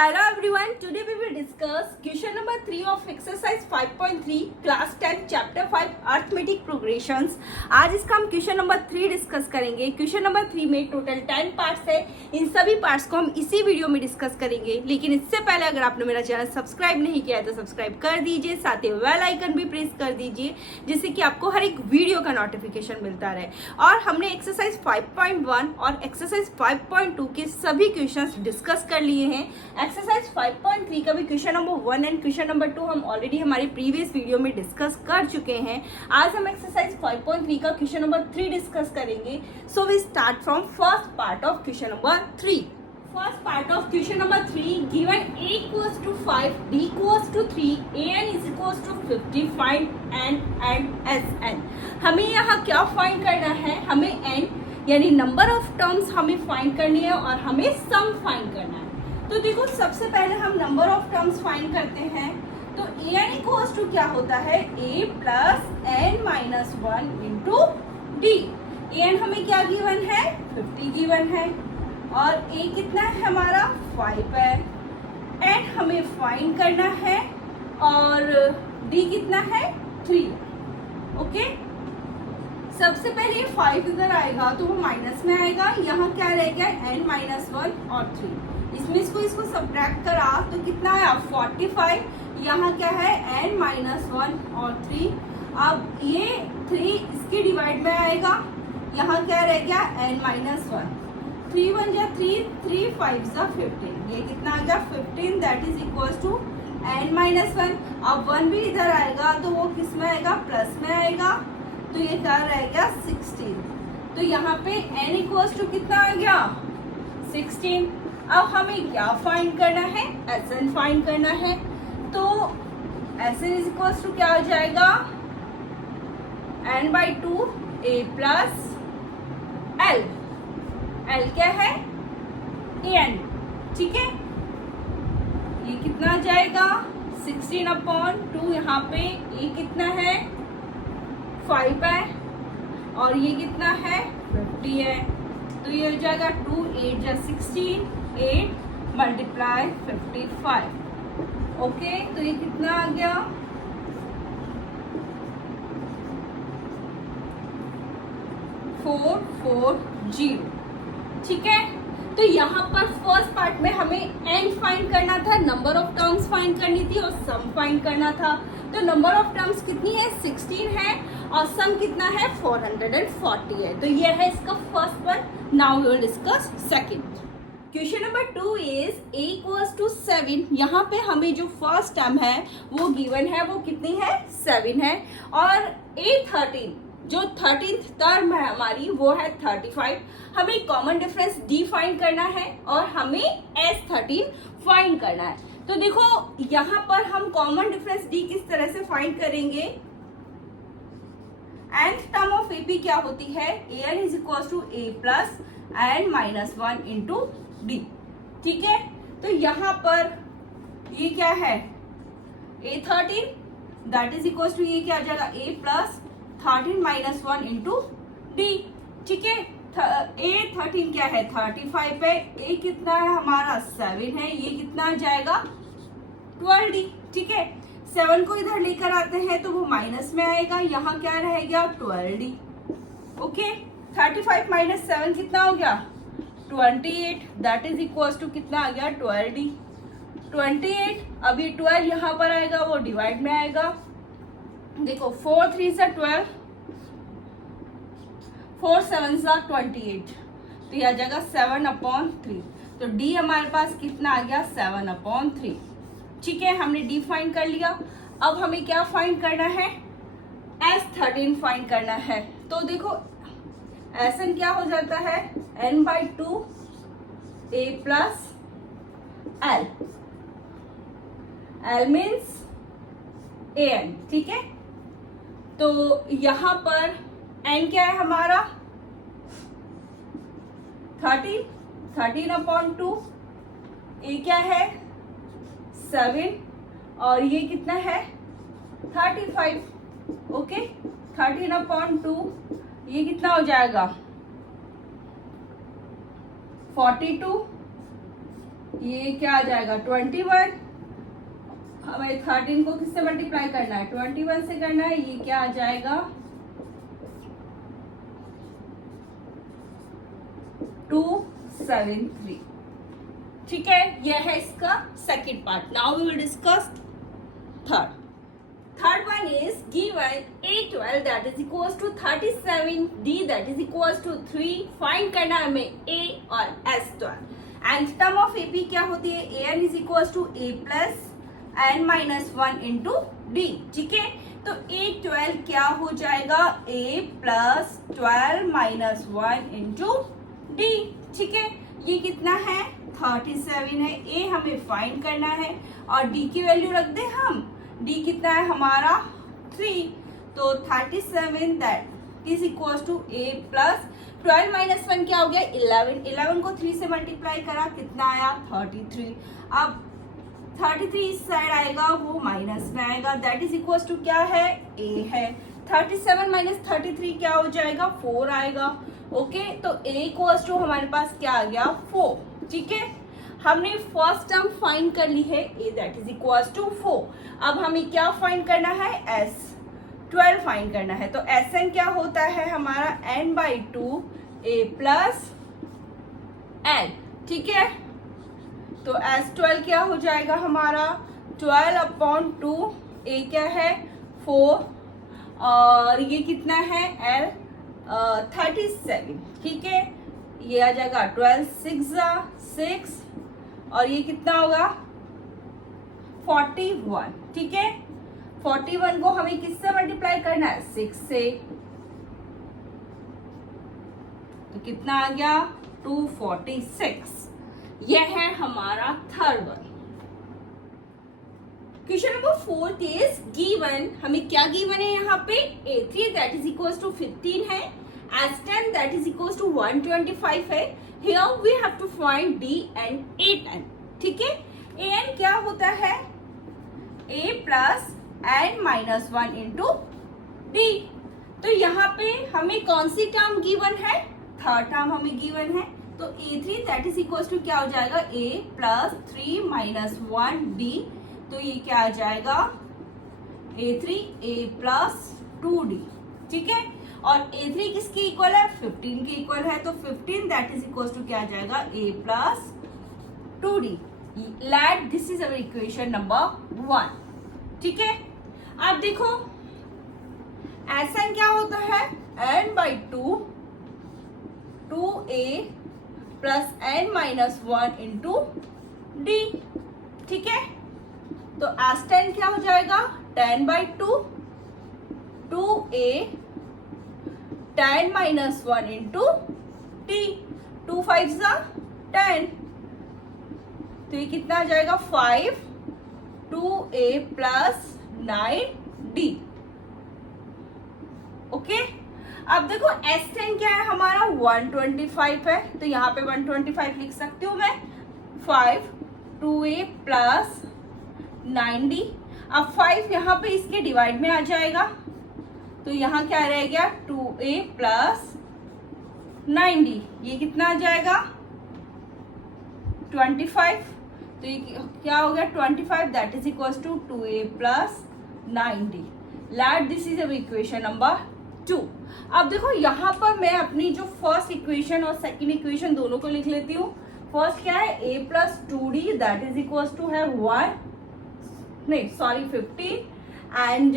Hello everyone, today we will discuss question number 3 of exercise 5.3 class 10 chapter 5 arithmetic progressions। आज इसका हम question number 3 discuss करेंगे। Question number 3 में total 10 parts है। इन सभी पार्ट्स को हम इसी वीडियो में डिस्कस करेंगे, लेकिन इससे पहले अगर आपने मेरा चैनल सब्सक्राइब नहीं किया है तो सब्सक्राइब कर दीजिए, साथ ही बेल आइकन भी प्रेस कर दीजिए जिससे कि आपको हर एक वीडियो का नोटिफिकेशन मिलता रहे। और हमने एक्सरसाइज 5.1 और एक्सरसाइज 5.2 के सभी क्वेश्चंस डिस्कस कर लिए हैं। एक्सरसाइज 5.3 का भी question number 1 and question number 2 हम ऑलरेडी हमारी प्रीवियस वीडियो में डिस्कस कर चुके हैं। आज हम एक्सरसाइज 5.3 का क्वेश्चन नंबर 3 डिस्कस करेंगे। So we start from first part of question number 3। First part of question number 3 given a equals to 5, b equals to 3, an is equals to 50, find n and sn। हमें यहाँ क्या find करना है? हमें n यानी number of terms हमें find करनी है और हमें सम फाइंड करना है। तो देखो सबसे पहले हम नंबर ऑफ टर्म्स फाइंड करते हैं। तो an इक्वल्स टू क्या होता है? a plus n minus 1 into D. an हमें क्या गिवन है? 50 गिवन है और a कितना है हमारा? 5 है। n हमें फाइंड करना है और d कितना है? 3। ओके, सबसे पहले 5 इधर आएगा तो वो माइनस में आएगा। यहाँ क्या रह गया? n माइनस 1 और 3। इसमें इसको सब्ट्रैक्ट करा तो कितना आया? 45। यहाँ क्या है? n माइनस 1 और 3। अब ये 3 इसके डिवाइड में आएगा। यहाँ क्या रह गया? n minus 1। 3 1 जा 3, 3 5 जा 15। ये कितना आ गया? 15, that is equal to n minus 1। अब 1 भी इधर आएगा तो वो किस में आएगा? प्लस में आएगा। तो ये क्या रह गया? 16। तो यहाँ पे n इक्वल्स टू कितना आ गया? 16। अब हमें क्या फाइंड करना है? Sn फाइंड करना है। तो Sn इज इक्वल्स टू क्या हो जाएगा? n by 2 a plus l। l क्या है? an। ठीक है, ये कितना आ जाएगा? 16/2। यहाँ पे a कितना है? 5 है और ये कितना है? 50 है। तो ये हो जाएगा 2 8 जा 16, 8 मल्टीप्लाई 55। ओके, तो ये कितना आ गया? 440। ठीक है, तो यहाँ पर फर्स्ट पार्ट में हमें n फाइंड करना था, नंबर ऑफ टर्म्स फाइंड करनी थी और सम फाइंड करना था। तो नंबर ऑफ टर्म्स कितनी है? 16 है और सम कितना है? 440 है। तो ये है इसका first one. Now we will discuss second. Question number 2 is a equals to 7। यहाँ पे हमें जो फर्स्ट टर्म है वो गिवन है, वो कितनी है? 7 है। और a13 जो 13th टर्म है हमारी वो है 35। हमें कॉमन डिफरेंस d फाइंड करना है और हमें s13 फाइंड करना है। तो देखो यहाँ पर हम कॉमन डिफरेंस d किस तरह से फाइंड करेंगे? nth टर्म ऑफ ap क्या होती है? an is equal to a plus n minus 1 into d. ठीक है, तो यहाँ पर ये क्या है? a13 that is equal to ये क्या आ जाएगा? a plus 13 minus 1 into d. ठीक है, a13 क्या है? 35 है। a कितना है हमारा? 7 है। ये कितना आ जाएगा? 12d। ठीक है, 7 को इधर लेकर आते हैं तो वो माइनस में आएगा। यहाँ क्या रहेगा? 12d। ओके, 35 माइनस 7 कितना हो गया? 28। दैट इज इक्वल टू कितना आ गया? 12d। 28। अब ये 12 यहाँ पर आएगा, वो डिवाइड में आएगा। देखो 4 3 से 12, 4 7 से 28। तो यह आ जाएगा 7/3। तो d हमारे पास कितना आ गया? 7/3। ठीक है, हमने d फाइंड कर लिया। अब हमें क्या फाइंड करना है? s13 फाइंड करना है। तो देखो Sn क्या हो जाता है? n by 2 a plus l। l means an। ठीक है, तो यहाँ पर n क्या है हमारा? 13/2। a क्या है? 7 और ये कितना है? 35। ओके, 13/2 ये कितना हो जाएगा? 42 ये क्या आ जाएगा 21, हमें 13 को किससे मल्टीप्लाई करना है 21 से करना है, ये क्या आ जाएगा 273। ठीक है, यह है इसका second part. Now we will discuss third. Third one is given A12 that is equals to 37, D that is equals to 3. Find करना है हमें A और S12 and term of AP क्या होती है AN is equals to A plus N minus 1 into D। ठीक है, तो A12 क्या हो जाएगा A plus 12 minus 1 into D। ठीक है, ये कितना है 37 है, A हमें फाइंड करना है और D की वैल्यू रख दे हम, D कितना है हमारा 3, तो 37 that is equal to A plus 12 minus 1 क्या हो गया 11, 11 को 3 से मल्टीप्लाई करा कितना आया 33। अब 33 इस साइड आएगा वो माइनस में आएगा, दैट इज इक्वल टू क्या है A है। 37 माइनस 33 क्या हो जाएगा 4 आएगा। ओके, तो A इक्वल टू हमारे पास क्या आ गया 4। ठीक है, हमने फर्स्ट टर्म फाइंड कर ली है A that is equal to 4। अब हमें क्या फाइंड करना है S12 फाइंड करना है, तो Sn क्या होता है हमारा n/2 A प्लस n। ठीक है, तो S12 क्या हो जाएगा हमारा 12/2, A क्या है 4 और ये कितना है L 37। ठीक है, ये आ जाएगा 12 6 और ये कितना होगा 41। ठीक है, 41 को हमें किससे मल्टीप्लाई करना है 6 से, तो कितना आ गया 246। यह है हमारा third one. Question number 4 is given, हमें क्या गिवन है यहाँ पे A3 that is equal to 15 है, S10 that is equal to 125 है। Here we have to find D and A10। ठीक है, AN क्या होता है A plus N minus 1 into D। तो यहाँ पे हमें कौन सी टर्म गिवन है थर्ड टर्म हमें गिवन है, तो A3 that is equal to क्या हो जाएगा A प्लस 3 माइनस 1 D, तो ये क्या आ जाएगा A3 A प्लस 2D। ठीक है, और A3 किसके इक्वल है 15 के इक्वल है, तो 15 दैट इज इक्वल टू क्या आ जाएगा A plus 2D। Late this is our equation number 1। ठीक है, अब देखो Sn क्या होता है n/2 2A plus n minus 1 into D। ठीक है, तो S10 क्या हो जाएगा 10/2 2A 10 माइनस 1 इंटू D, 2 5 10, तो ये कितना आ जाएगा 5 2A प्लस 9D। ओके, अब देखो S10 क्या है हमारा 125 है, तो यहाँ पे 125 लिख सकती हूँ मैं, 5 2A प्लस 9D। अब 5 यहाँ पे इसके डिवाइड में आ जाएगा, तो यहाँ क्या रह गया 2A प्लस 9D, ये कितना आ जाएगा 25, तो ये क्या हो गया 25 that is equal to 2A plus 9D। Let this is our equation number 2। अब देखो यहाँ पर मैं अपनी जो फर्स्ट इक्वेशन और सेकंड इक्वेशन दोनों को लिख लेती हूँ। फर्स्ट क्या है A plus 2D that is equal to है 15 and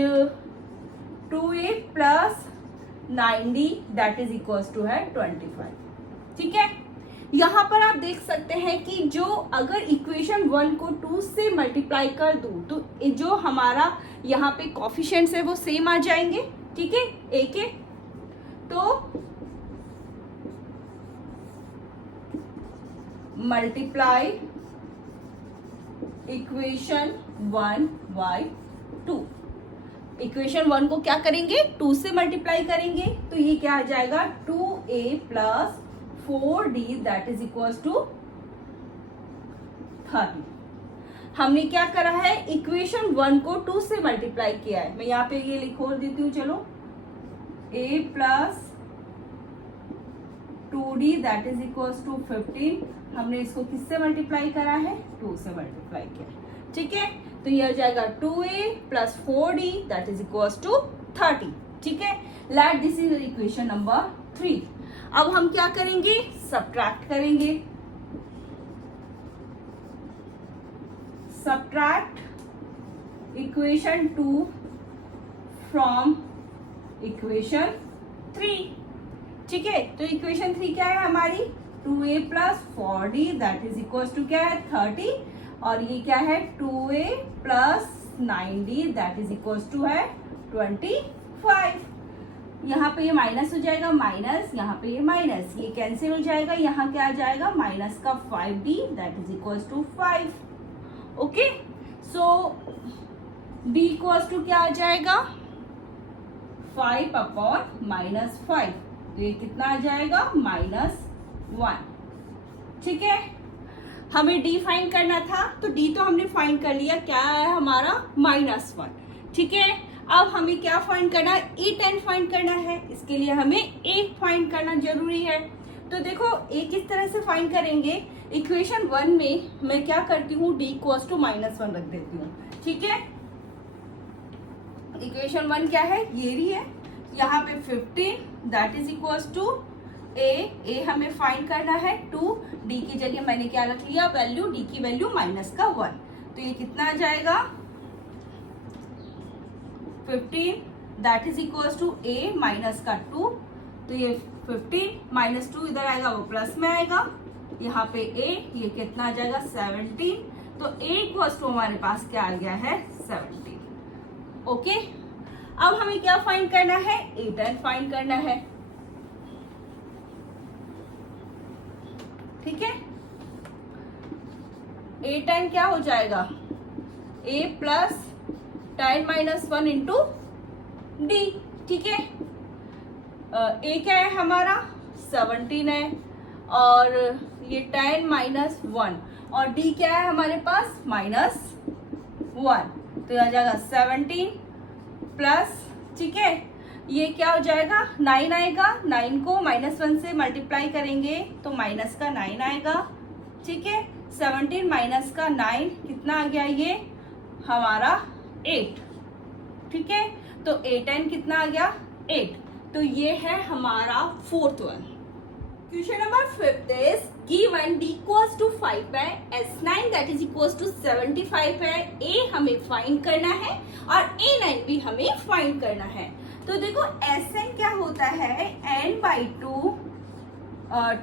2A plus 9D that is equal to है 25। ठीक है, यहाँ पर आप देख सकते हैं कि जो अगर इक्वेशन 1 को 2 से मल्टीप्लाई कर दूं तो जो हमारा यहाँ पे कॉफिशिएंट्स है वो सेम आ जाएंगे। ठीक है, A के, तो मल्टीप्लाई इक्वेशन 1 बाय 2। इक्वेशन 1 को क्या करेंगे 2 से मल्टीप्लाई करेंगे, तो ये क्या आ जाएगा 2A plus 4D that is equal to 30। हमने क्या करा है इक्वेशन 1 को 2 से मल्टीप्लाई किया है। मैं यहाँ पे ये लिखो देती हूँ, चलो A plus 2d that is equals to 15, हमने इसको किससे मल्टीप्लाई करा है, 2 से मल्टीप्लाई किया, ठीक है। तो ये हो जाएगा 2a plus 4d that is equals to 30, ठीक है। Let this is equation number 3। अब हम क्या करेंगे, सब्ट्रैक्ट करेंगे। सब्ट्रैक्ट इक्वेशन 2 फ्रॉम इक्वेशन 3, ठीक है। तो इक्वेशन 3 क्या है हमारी, 2a plus 4d that is equal to क्या है 30, और ये क्या है 2a plus 9d that is equal to है 25। यहाँ पे ये माइनस हो जाएगा, माइनस, यहाँ पे ये माइनस, ये कैंसिल हो जाएगा, यहाँ क्या आ जाएगा माइनस का 5d that is equal to 5, okay. So d equal to क्या आ जाएगा 5 अपॉन माइनस 5, तो ये कितना आ जाएगा -1, ठीक है। हमें d फाइंड करना था, तो d तो हमने फाइंड कर लिया, क्या है हमारा -1, ठीक है। अब हमें क्या फाइंड करना है, a10 फाइंड करना है, इसके लिए हमें a फाइंड करना जरूरी है। तो देखो a किस तरह से फाइंड करेंगे, इक्वेशन 1 में मैं क्या करती हूँ, d इक्वल्स टू -1 रख देती हूँ, ठीक है। इक्वेशन 1 क्या है, ये रही है, यहाँ पे 15 that is equals to a हमें फाइंड करना है 2, d की जगह मैंने क्या रख लिया वैल्यू, d की वैल्यू -1, तो ये कितना आ जाएगा 15 that is equals to a -2, तो ये 15 -2 इधर आएगा, वो प्लस में आएगा, यहाँ पे a, ये कितना आ जाएगा 17, तो a इक्वल्स टू हमारे पास क्या आ गया है 17, ओके। अब हमें क्या फाइंड करना है, a10 फाइंड करना है, ठीक है। a10 क्या हो जाएगा, a प्लस 10 -1 इंटू डी, ठीक है। a क्या है हमारा 17 है, और ये 10 -1, और d क्या है हमारे पास -1, तो आ जाएगा 17 प्लस, ठीक है, ये क्या हो जाएगा 9 आएगा, 9 को -1 से मल्टीप्लाई करेंगे तो माइनस का 9 आएगा, ठीक है। 17 माइनस का 9 कितना आ गया, ये हमारा 8, ठीक है। तो a10 कितना आ गया 8, तो ये है हमारा 4th one. Question number 5th is given d equals to 5 है, s9 that is equals to 75 है, a हमें फाइंड करना है और a9 भी हमें फाइंड करना है। तो देखो sn क्या होता है, n/2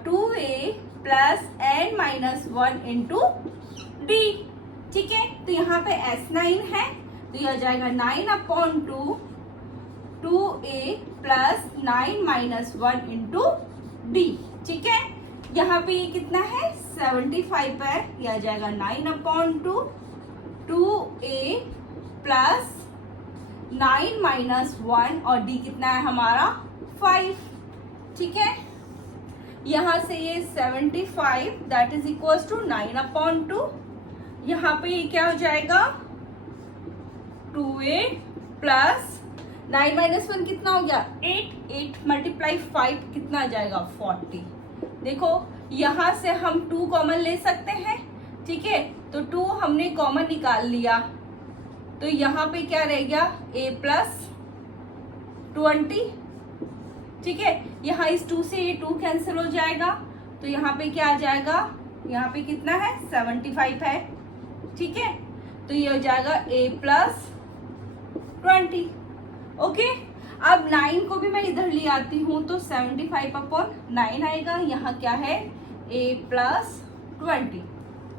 2a plus n-1 into d, ठीक है। तो यहाँ पे s9 है, तो यह हो जाएगा 9/2 2a प्लस 9-1 इंटू d, ठीक है। यहाँ पे ये कितना है 75 है, यह आ जाएगा 9/2 2a प्लस 9-1, और d कितना है हमारा 5, ठीक है। यहाँ से ये 75 दैट इज इक्वल्स टू 9/2, यहाँ पे ये क्या हो जाएगा 2a प्लस 9-1 कितना हो गया 8 मल्टीप्लाई 5 कितना आ जाएगा 40। देखो यहाँ से हम 2 कॉमन ले सकते हैं, ठीक है, तो 2 हमने कॉमन निकाल लिया, तो यहाँ पे क्या रह गया a प्लस 20, ठीक है। यहाँ इस 2 से ये 2 कैंसिल हो जाएगा, तो यहाँ पे क्या आ जाएगा, यहाँ पे कितना है 75 है, ठीक है। तो ये हो जाएगा a प्लस 20, ओके। अब 9 को भी मैं इधर ले आती हूँ, तो 75/9 आएगा, यहाँ क्या है a प्लस 20,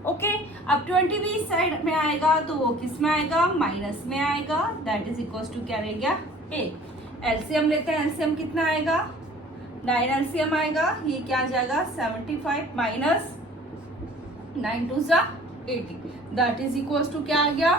ओके। अब 20 भी इस साइड में आएगा, तो वो किस में आएगा माइनस में आएगा, दैट इज इक्वल टू क्या रह गया a। एलसीएम लेते हैं, एलसीएम कितना आएगा 9 एलसीएम आएगा, ये क्या आ जाएगा 75 minus 9 2 80, that is equal to क्या आ गया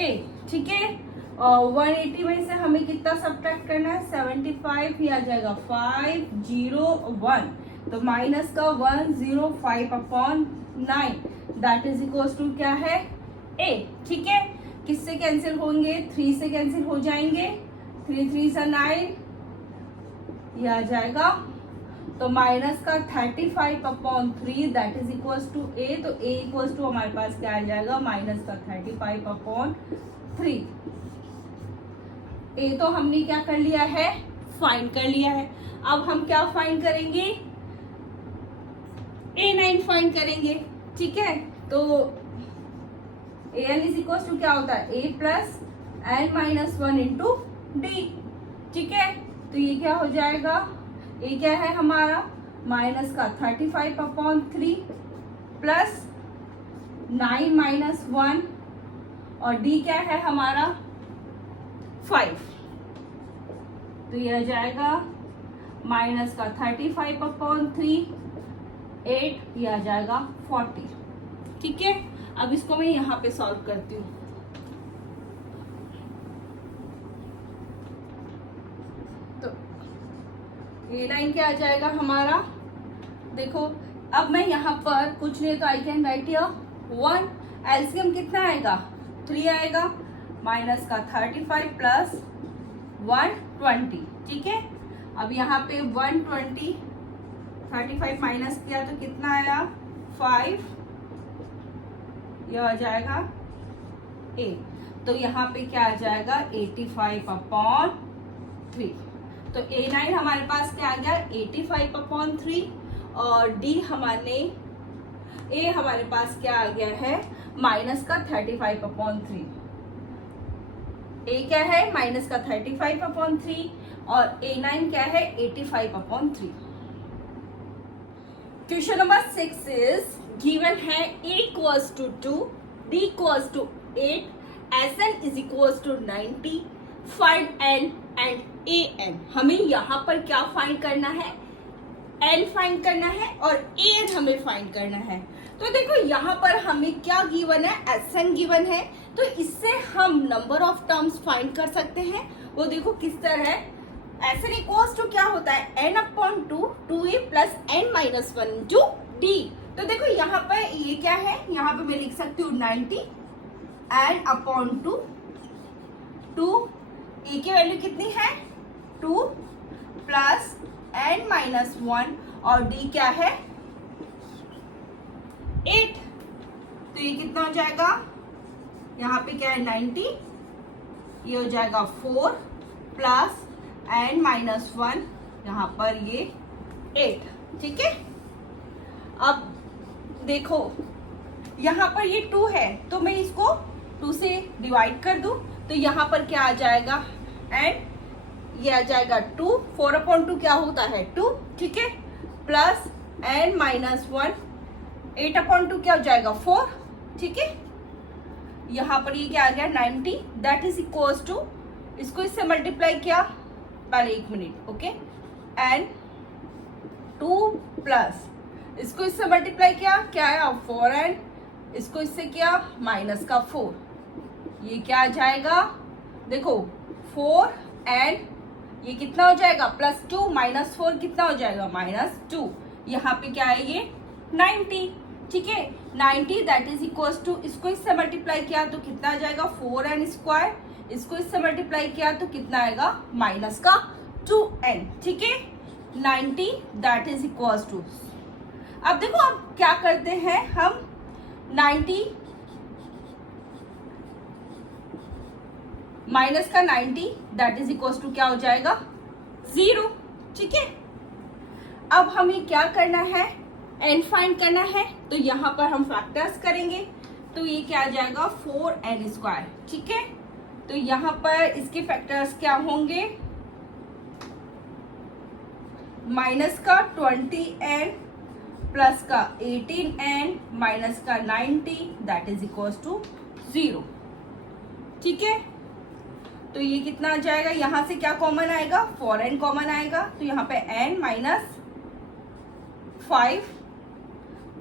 a, ठीक है। 180 में से हमें कितना सब्ट्रैक्ट करना है 75, ये आ जाएगा 501, तो माइनस का 105/9 दैट इज इक्वल टू क्या है a, ठीक है। किससे कैंसिल होंगे 3 से कैंसिल हो जाएंगे, 3 3 9, ये आ जाएगा, तो माइनस का 35/3 दैट इज इक्वल्स टू ए, तो ए इक्वल्स टू हमारे पास क्या आ जाएगा, माइनस का 35/3। ए तो हमने क्या कर लिया है, फाइंड कर लिया है। अब हम क्या फाइंड करेंगे, A9 फाइंड करेंगे, ठीक है। तो AN इज इक्वल्स टू क्या होता है, A plus n-1 into d, ठीक है। तो ये क्या हो जाएगा, ये क्या है हमारा, माइनस का 35/3 प्लस 9-1 और डी क्या है हमारा 5। तो ये आ जाएगा माइनस का 35/3 8, ये आ जाएगा 40, ठीक है। अब इसको मैं यहाँ पे सॉल्व करती हूँ। तो A9 क्या आ जाएगा हमारा, देखो अब मैं यहाँ पर कुछ नहीं तो I can write here 1, LCM कितना आएगा 3 आएगा, माइनस का 35 प्लस 120, ठीक है। अब यहाँ पे 120 35 माइनस किया तो कितना आया 5, यह आ जाएगा A। तो यहाँ पे क्या आ जाएगा 85/3। तो A9 हमारे पास क्या आ गया 85/3 और D A हमारे पास क्या आ गया है माइनस का 35/3। A क्या है माइनस का 35/3 और A9 क्या है 85/3। क्वेश्चन नंबर 6 इज गिवन है A equals to 2, D equals to 8, SN is equals to 90, find N and AN। हमें यहाँ पर क्या फाइंड करना है, N फाइंड करना है और AN हमें फाइंड करना है। तो देखो यहाँ पर हमें क्या गिवन है, SN गिवन है, तो इससे हम नंबर ऑफ टर्म्स फाइंड कर सकते हैं। वो देखो किस तरह है, SN इक्वल्स टू क्या होता है n/2 2a plus n-1 into D. तो देखो यहाँ पर ये क्या है, यहाँ पे मैं लिख सकती हूँ 90 n/2 2, ए की वैल्यू कितनी है 2 प्लस n-1 और डी क्या है 8। तो ये कितना हो जाएगा, यहाँ पे क्या है 90, ये हो जाएगा 4 प्लस n-1, यहाँ पर ये 8, ठीक है। अब देखो यहाँ पर ये 2 है तो मैं इसको 2 से डिवाइड कर दूं तो यहाँ पर क्या आ जाएगा एंड ये आ जाएगा 2, 4/2 क्या होता है 2, ठीक है, प्लस n-1 8/2 क्या हो जाएगा 4, ठीक है। यहाँ पर ये क्या आ गया 90 दैट इज इक्वल्स टू, इसको इससे मल्टीप्लाई किया पहले 1 मिनट, ओके, एंड 2 प्लस इसको इससे मल्टीप्लाई किया क्या आया 4n, इसको इससे किया माइनस का 4, ये क्या आ जाएगा देखो 4n, ये कितना हो जाएगा +2 माइनस 4 कितना हो जाएगा -2, यहाँ पे क्या है ये 90, ठीक है। 90 दैट इज इक्वल्स टू, इसको इससे मल्टीप्लाई किया तो कितना आ जाएगा 4n², इसको इससे मल्टीप्लाई किया तो कितना आएगा माइनस का 2n, ठीक है। 90 दैट इज इक्वल्स टू, अब देखो अब क्या करते हैं हम 90 माइनस का 90 दैट इज इक्वल्स टू क्या हो जाएगा 0, ठीक है। अब हमें क्या करना है n फाइंड करना है, तो यहाँ पर हम फैक्टर्स करेंगे तो ये क्या आ जाएगा 4n², ठीक है। तो यहाँ पर इसके फैक्टर्स क्या होंगे, माइनस का 20n प्लस का 18n माइनस का 90 दैट इज इक्वल्स टू 0, ठीक है। तो ये कितना आ जाएगा, यहाँ से क्या कॉमन आएगा 4n कॉमन आएगा, तो यहाँ पे n -5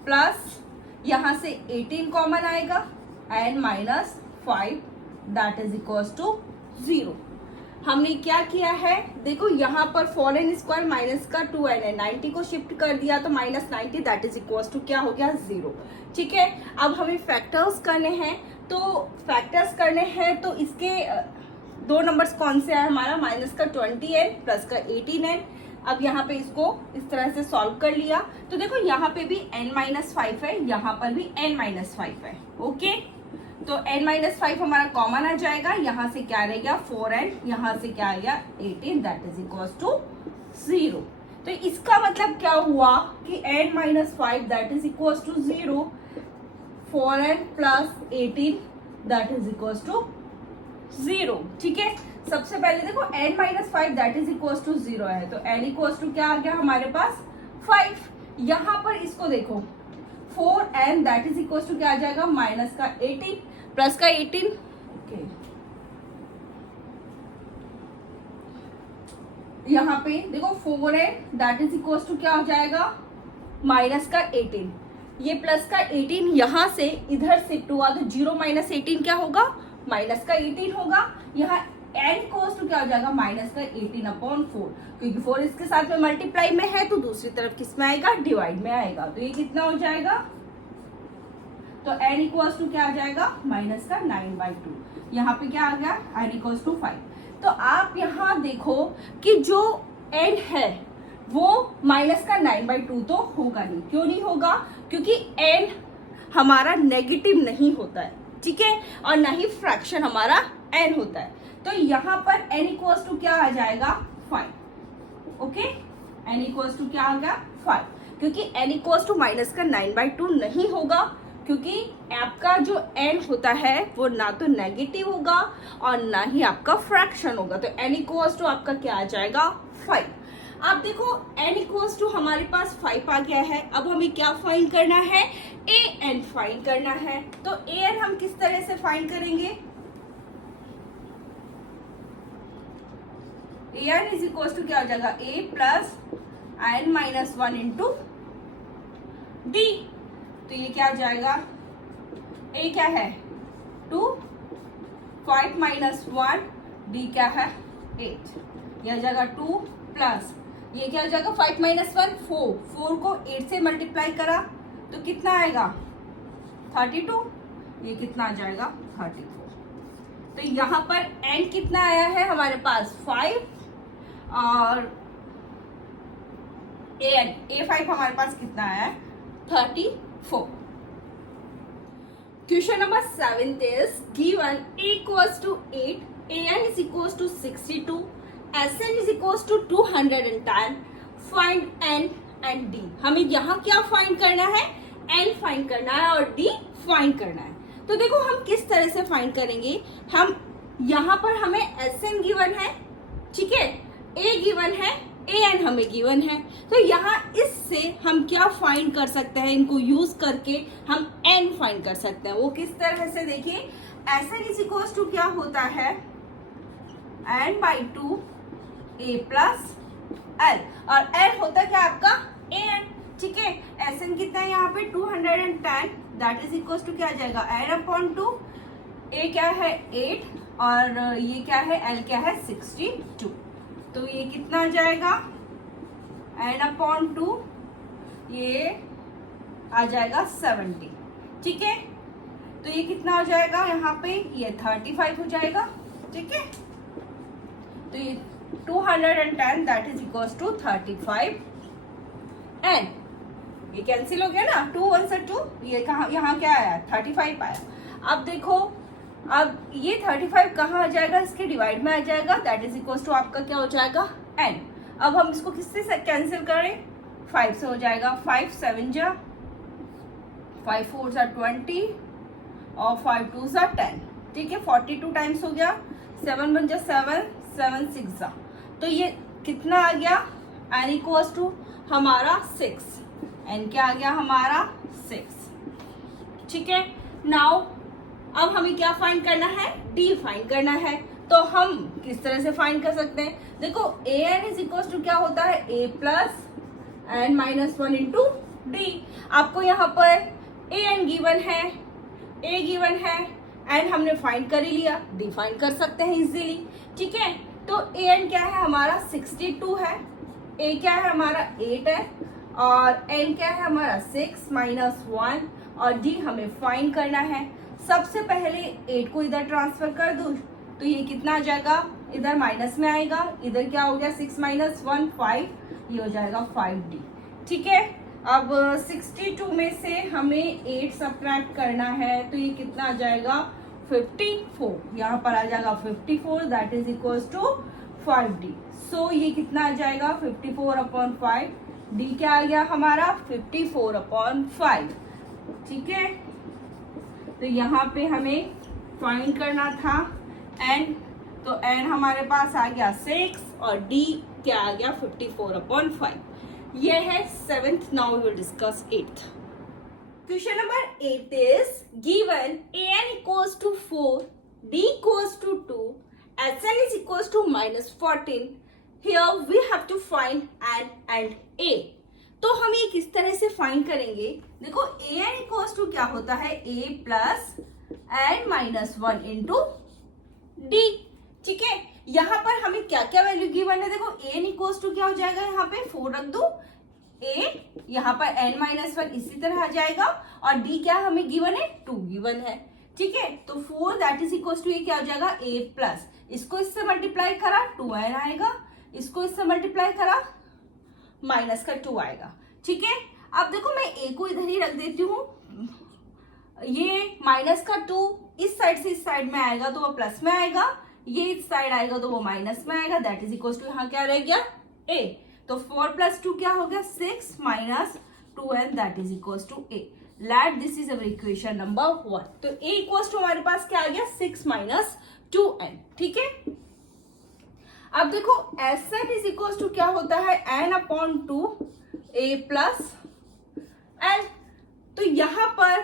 प्लस यहाँ से 18 कॉमन आएगा n -5 that is equals to 0। हमने क्या किया है देखो यहाँ पर 4n² माइनस का 2n है, 90 को शिफ्ट कर दिया तो -90 दैट इज इक्वल्स टू क्या हो गया 0, ठीक है। अब हमें फैक्टर्स करने हैं, तो फैक्टर्स करने हैं तो इसके दो नंबर्स कौन से है हमारा, माइनस का 20n प्लस का 18n अब यहाँ पे इसको इस तरह से सॉल्व कर लिया तो देखो यहाँ पे भी n-5 है, यहाँ पर भी n-5 है। ओके, तो n-5 हमारा कॉमन आ जाएगा, यहाँ से क्या रह गया 4n, यहाँ से क्या आ गया 18, दैट इज इक्वल्स टू 0। तो इसका मतलब क्या हुआ कि n-5 that is equals to 0, 4n plus 18 that is equals to 0। ठीक है, सबसे पहले देखो n-5 that is equals to 0 है, तो n इक्वल्स टू क्या आ गया हमारे पास 5। यहाँ पर इसको देखो 4n that is equals to क्या आ जाएगा माइनस का 18 प्लस का 18। ओके, यहाँ पे देखो 4n that is equals to क्या हो जाएगा माइनस का 18, ये प्लस का 18 यहाँ से इधर शिफ्ट हुआ तो 0 माइनस 18 क्या होगा माइनस का 18 होगा। यहाँ n इक्वल्स टू क्या हो जाएगा माइनस का 18/4, क्योंकि 4 इसके साथ में मल्टीप्लाई में है तो दूसरी तरफ किस में आएगा डिवाइड में आएगा, तो ये कितना हो जाएगा, तो n इक्वल्स टू क्या आ जाएगा माइनस का 9/2। यहाँ पे क्या आ गया n इक्वल्स टू 5। तो आप यहाँ देखो कि जो n है वो माइनस का 9/2 तो होगा नहीं। क्यों नहीं होगा, क्योंकि n हमारा नेगेटिव नहीं होता है, ठीक है, और ना ही फ्रैक्शन हमारा n होता है। तो यहाँ पर n इक्वल्स टू क्या आ जाएगा 5। ओके, n इक्वल्स टू क्या आ गया 5, क्योंकि n इक्वल्स टू माइनस का 9/2 नहीं होगा, क्योंकि आपका जो n होता है वो ना तो नेगेटिव होगा और ना ही आपका फ्रैक्शन होगा। तो n इक्वल्स टू आपका क्या आ जाएगा 5। अब देखो n इक्वल्स टू हमारे पास 5 आ गया है। अब हमें क्या फाइंड करना है, an फाइंड करना है। तो an हम किस तरह से फाइंड करेंगे, an इज इक्वल्स टू क्या हो जाएगा a plus n-1 into d। तो ये क्या आ जाएगा, a क्या है 2, 5 माइनस 1, d क्या है 8, यह आ जाएगा 2 प्लस ये क्या हो जाएगा 5 माइनस 1 4, 4 को 8 से मल्टीप्लाई करा तो कितना आएगा 32, ये कितना आ जाएगा 34। तो यहाँ पर n कितना आया है हमारे पास 5 और a5 हमारे पास कितना आया है 34। Question number 7 is given a equals to 8, an is equals to 62, sn is equals to 210, find n and d। हमें यहाँ क्या फाइंड करना है, n फाइंड करना है और d फाइंड करना है। तो देखो हम किस तरह से फाइंड करेंगे, हम यहाँ पर हमें sn गिवन है, ठीक है, a गिवन है, an हमें गिवन है, तो यहाँ इससे हम क्या फाइंड कर सकते हैं, इनको यूज करके हम n फाइंड कर सकते हैं। वो किस तरह से, देखिए sn इज इक्वल्स टू क्या होता है n/2 a प्लस l, और l होता है क्या आपका an, ठीक है। sn कितना है यहाँ पे 210, दैट इज इक्वल्स टू क्या आ जाएगा n/2, a क्या है 8 और ये क्या है l क्या है 62, तो ये कितना आ जाएगा n/2, ये आ जाएगा 70, ठीक है। तो ये कितना हो जाएगा यहाँ पे, ये 35 हो जाएगा, ठीक है। तो ये 210 that is equals to 35 n, ये कैंसिल हो गया ना, 2 1 से 2, ये कहाँ यहाँ क्या आया 35 आया। अब देखो अब ये 35 कहाँ आ जाएगा, इसके डिवाइड में आ जाएगा, दैट इज इक्वल्स टू आपका क्या हो जाएगा n। अब हम इसको किससे कैंसिल करें, 5 से हो जाएगा, 5 7 जा, 5 4 जा 20 और 5 2 जा 10, ठीक है, 42 टाइम्स हो गया, 7 1 जा 7 7 6 जा, तो ये कितना आ गया n इक्वल्स टू हमारा 6, n क्या आ गया हमारा 6, ठीक है। नाउ अब हमें क्या फाइंड करना है, d फाइंड करना है। तो हम किस तरह से फाइंड कर सकते हैं, देखो an इज इक्वल्स टू क्या होता है a plus n-1 into d। आपको यहाँ पर an गिवन है, a गिवन है, n हमने फाइंड कर ही लिया, d फाइंड कर सकते हैं इजीली, ठीक है। तो an क्या है हमारा 62 है, a क्या है हमारा 8 है और n क्या है हमारा 6 माइनस 1 और d हमें फाइंड करना है। सबसे पहले 8 को इधर ट्रांसफर कर दूं तो ये कितना आ जाएगा इधर माइनस में आएगा, इधर क्या हो गया 6 माइनस 1 5, ये हो जाएगा 5D। ठीक है, अब 62 में से हमें 8 सब्ट्रैक्ट करना है, तो ये कितना आ जाएगा 54, यहाँ पर आ जाएगा 54, that is equal to 5D। So ये कितना आ जाएगा 54/5, D क्या आ गया हमारा 54/5। ठीक है, तो यहाँ पे हमें फाइंड करना था n, तो n हमारे पास आ गया 6 और D क्या आ गया 54/5। ये है 7th। Now we will discuss 8th। Question number 8 is given an equals to 4, D equals to 2, Sn is equals to -14. Here we have to find n and a। तो हम ये किस तरह से फाइंड करेंगे? देखो an इक्वल्स टू क्या होता है a plus n-1 into d। ठीक है, यहाँ पर हमें क्या क्या वैल्यू गिवन है? देखो an इक्वल्स टू क्या हो जाएगा, यहाँ पे 4 रख दो, a यहाँ पर n-1 इसी तरह आ जाएगा, और d क्या हमें गिवन है 2 गिवन है। ठीक है, तो 4 दैट इज इक्वल्स टू ये क्या हो जाएगा a प्लस, इसको इससे मल्टीप्लाई करा 2n आएगा, इसको इससे मल्टीप्लाई करा माइनस का 2 आएगा। ठीक है, अब देखो मैं a को इधर ही रख देती हूँ, ये माइनस का 2 इस साइड से इस साइड में आएगा तो वो प्लस में आएगा, ये इस साइड आएगा तो वो माइनस में आएगा, दैट इज इक्वल टू यहाँ क्या रह गया a। तो 4 + 2 क्या हो गया 6 minus 2n, that is equal to a। Let this is our equation number 1। तो a इक्वल टू हमारे पास क्या आ गया 6 माइनस 2n। ठीक है, अब देखो Sn इज इक्वल टू क्या होता है n/2 a प्लस n। तो यहां पर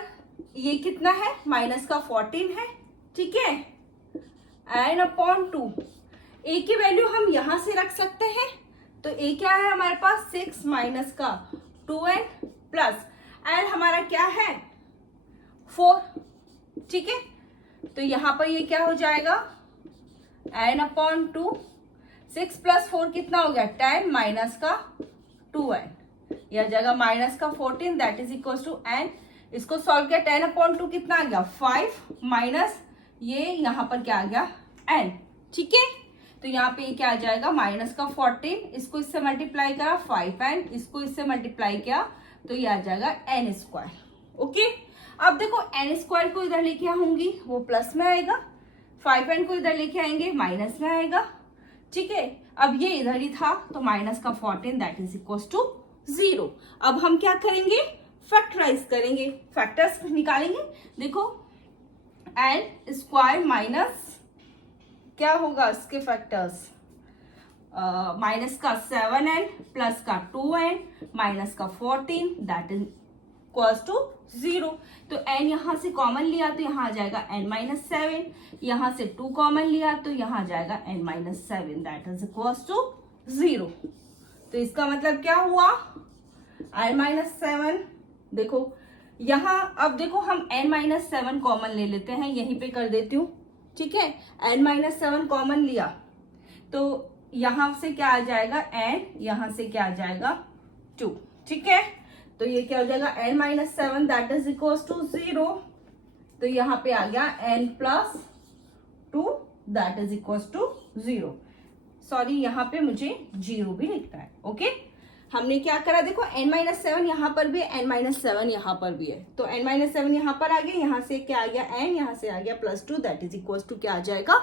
ये कितना है माइनस का 14 है। ठीक है, n/2 a की वैल्यू हम यहां से रख सकते हैं, तो a क्या है हमारे पास 6 माइनस का 2n प्लस n हमारा क्या है 4। ठीक है, तो यहां पर ये क्या हो जाएगा n/2, 6 + 4 कितना हो गया 10 माइनस का 2n, यह आ जाएगा माइनस का 14, that is equal to n। इसको सॉल्व किया 10/2 कितना आ गया 5 माइनस ये यहाँ पर क्या आ गया n। ठीक है, तो यहाँ पे ये क्या आ जाएगा माइनस का 14, इसको इससे मल्टीप्लाई करा 5n, इसको इससे मल्टीप्लाई किया तो ये आ जाएगा n²। ओके, अब देखो n² को इधर लेके आऊंगी वो प्लस में आएगा, 5n को इधर लेके आएंगे माइनस में आएगा। ठीक है, अब ये इधर ही था तो माइनस का 14 दैट इज इक्वल टू 0। अब हम क्या करेंगे फैक्टराइज करेंगे, फैक्टर्स निकालेंगे। देखो n² माइनस क्या होगा इसके फैक्टर्स, माइनस का 7n प्लस का 2n माइनस का 14 दैट इज इक्वल्स टू 0। तो n यहाँ से कॉमन लिया तो यहाँ आ जाएगा n-7, यहाँ से 2 कॉमन लिया तो यहाँ आ जाएगा n-7 that is equals to 0। तो इसका मतलब क्या हुआ n-7। देखो यहाँ अब देखो हम n-7 कॉमन ले लेते हैं, यहीं पे कर देती हूँ। ठीक है, n-7 कॉमन लिया तो यहाँ से क्या आ जाएगा n, यहाँ से क्या आ जाएगा 2। ठीक है, तो ये क्या हो जाएगा n-7 that is equal to 0। तो यहाँ पे आ गया n+2 that is equal to 0। Sorry, यहाँ पे मुझे 0 भी लिखना है। ओके, हमने क्या करा देखो n-7 यहाँ पर भी है, n-7 यहाँ पर भी है, तो n-7 यहाँ पर आ गया, यहाँ से क्या आ गया n, यहाँ से आ गया +2 दैट इज इक्वल टू क्या आ जाएगा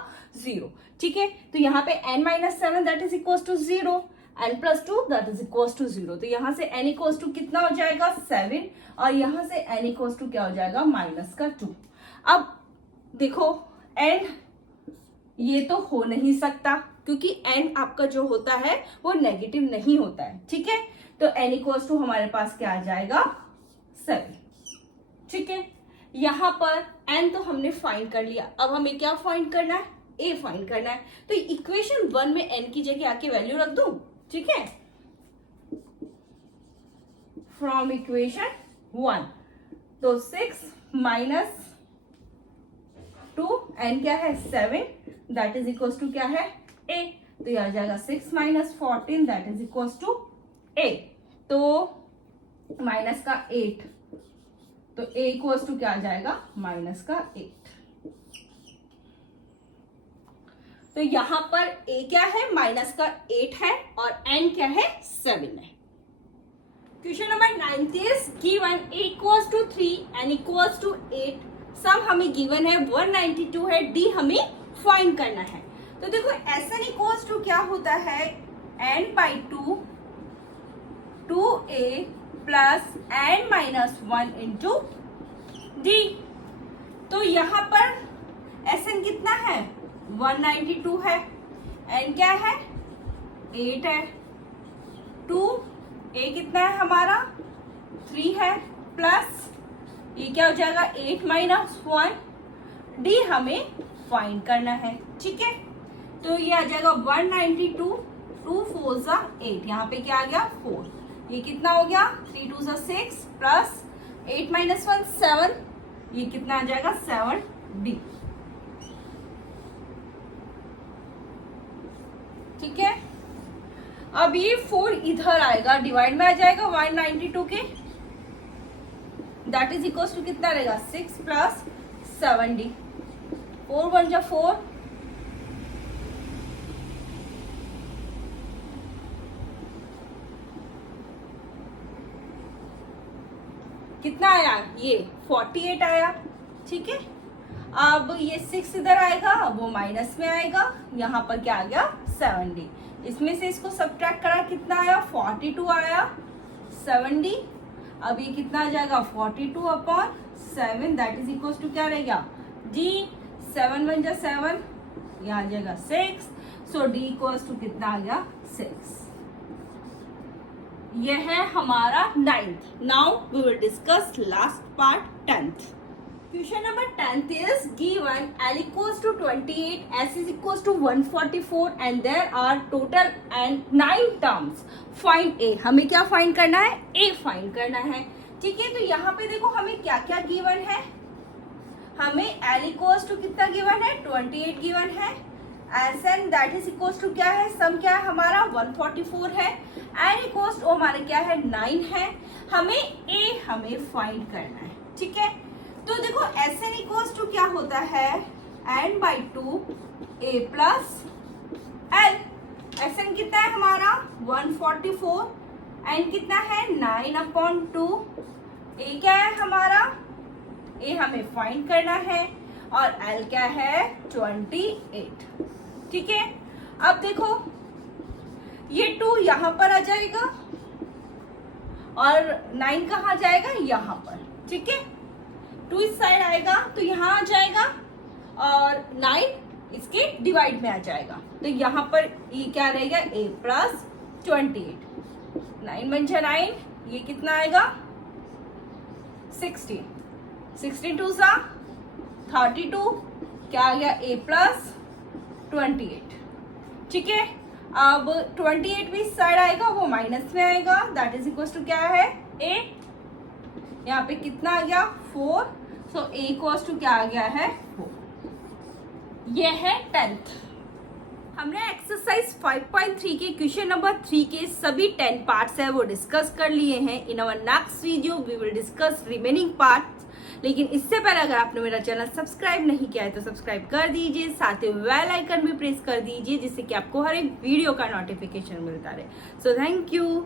0। ठीक है, तो यहाँ पे n-7 that is equal to 0, n+2 that is equal to 0। तो यहाँ से n इक्वल टू कितना हो जाएगा 7, और यहाँ से n इक्वल टू क्या हो जाएगा -2। अब देखो n ये तो हो नहीं सकता क्योंकि n आपका जो होता है वो नेगेटिव नहीं होता है। ठीक है, तो n इक्वल्स टू हमारे पास क्या आ जाएगा 7। ठीक है, यहाँ पर n तो हमने फाइंड कर लिया, अब हमें क्या फाइंड करना है a फाइंड करना है। तो इक्वेशन 1 में n की जगह आके वैल्यू रख दूं। ठीक है, फ्रॉम इक्वेशन 1 तो 6 माइनस 2 n क्या है 7 दैट इज इक्वल टू क्या है a। तो यह आ जाएगा 6 minus 14 that is equal to a। तो माइनस का 8, तो a इक्वल टू क्या आ जाएगा -8। तो यहाँ पर a क्या है, माइनस का 8 है और n क्या है, 7 है। Question number 9 is given a equals to 3 n equals to 8, sum हमें गिवन है 192 है, d हमें फाइंड करना है। तो देखो Sn इक्वल्स टू क्या होता है, n by 2 2a plus n minus 1 into d। तो यहाँ पर Sn कितना है, 192 है, n क्या है, 8 है, 2a कितना है हमारा, 3 है, प्लस ये क्या हो जाएगा 8 माइनस 1, d हमें फाइंड करना है। ठीक है, तो ये आ जाएगा 192, 2 4 जा 8, यहाँ पे क्या आ गया 4, ये कितना हो गया 3 2 जा 6 प्लस 8 माइनस 1 7, ये कितना आ जाएगा 7d। ठीक है, अब ये 4 इधर आएगा, डिवाइड में आ जाएगा 192 के, दैट इज इक्वल टू कितना रहेगा 6 प्लस 7d, 4 1 जा 4, कितना आया, ये 48 आया। ठीक है, अब ये 6 इधर आएगा, अब वो माइनस में आएगा, यहाँ पर क्या आ गया 7d, इसमें से इसको सब्ट्रैक्ट करा, कितना आया 42 आया, 7d। अब ये कितना आ जाएगा 42 upon 7, that is equal to क्या रहेगा d, 7 1 जा 7, यहाँ आ जाएगा 6, सो d इक्वल्स टू कितना आ गया 6। यह है हमारा 9th। Now we will discuss last part 10th। Question number 10th is given L equals to 28, S is equals to 144 and there are total and 9 terms. Find A। हमें क्या find करना है, A फाइंड करना है। ठीक है, तो यहाँ पे देखो हमें क्या क्या गिवन है, हमें L equals to कितना गिवन है, 28 गिवन है, Sn that is equals to क्या है, सम क्या है हमारा 144 है, n इक्वल्स टू हमारे क्या है 9 है, हमें A हमें फाइंड करना है। ठीक है, तो देखो Sn इक्वल्स टू क्या होता है, n by 2 a plus l। Sn कितना है हमारा 144, n कितना है 9 अपॉन 2, a क्या है हमारा, a हमें फाइंड करना है और l क्या है 28। ठीक है, अब देखो ये 2 यहाँ पर आ जाएगा और 9 कहाँ जाएगा, यहाँ पर। ठीक है, 2 इस साइड आएगा तो यहाँ आ जाएगा और 9 इसके डिवाइड में आ जाएगा, तो यहाँ पर ये क्या रहेगा a प्लस 28, 9 1 जा 9, ये कितना आएगा 16, 16 2 जा 32, क्या आ गया a प्लस 28। ठीक है, अब 28 भी इस साइड आएगा, वो माइनस में आएगा, दैट इज इक्वल टू क्या है a, यहाँ पे कितना आ गया 4, सो a इक्वल्स टू क्या आ गया है 4। ये है 10th। हमने एक्सरसाइज 5.3 के क्वेश्चन नंबर 3 के सभी 10 पार्ट्स है वो डिस्कस कर लिए हैं। In our next video we will discuss remaining parts. लेकिन इससे पहले अगर आपने मेरा चैनल सब्सक्राइब नहीं किया है तो सब्सक्राइब कर दीजिए, साथ ही बेल आइकन भी प्रेस कर दीजिए जिससे कि आपको हर एक वीडियो का नोटिफिकेशन मिलता रहे। So thank you.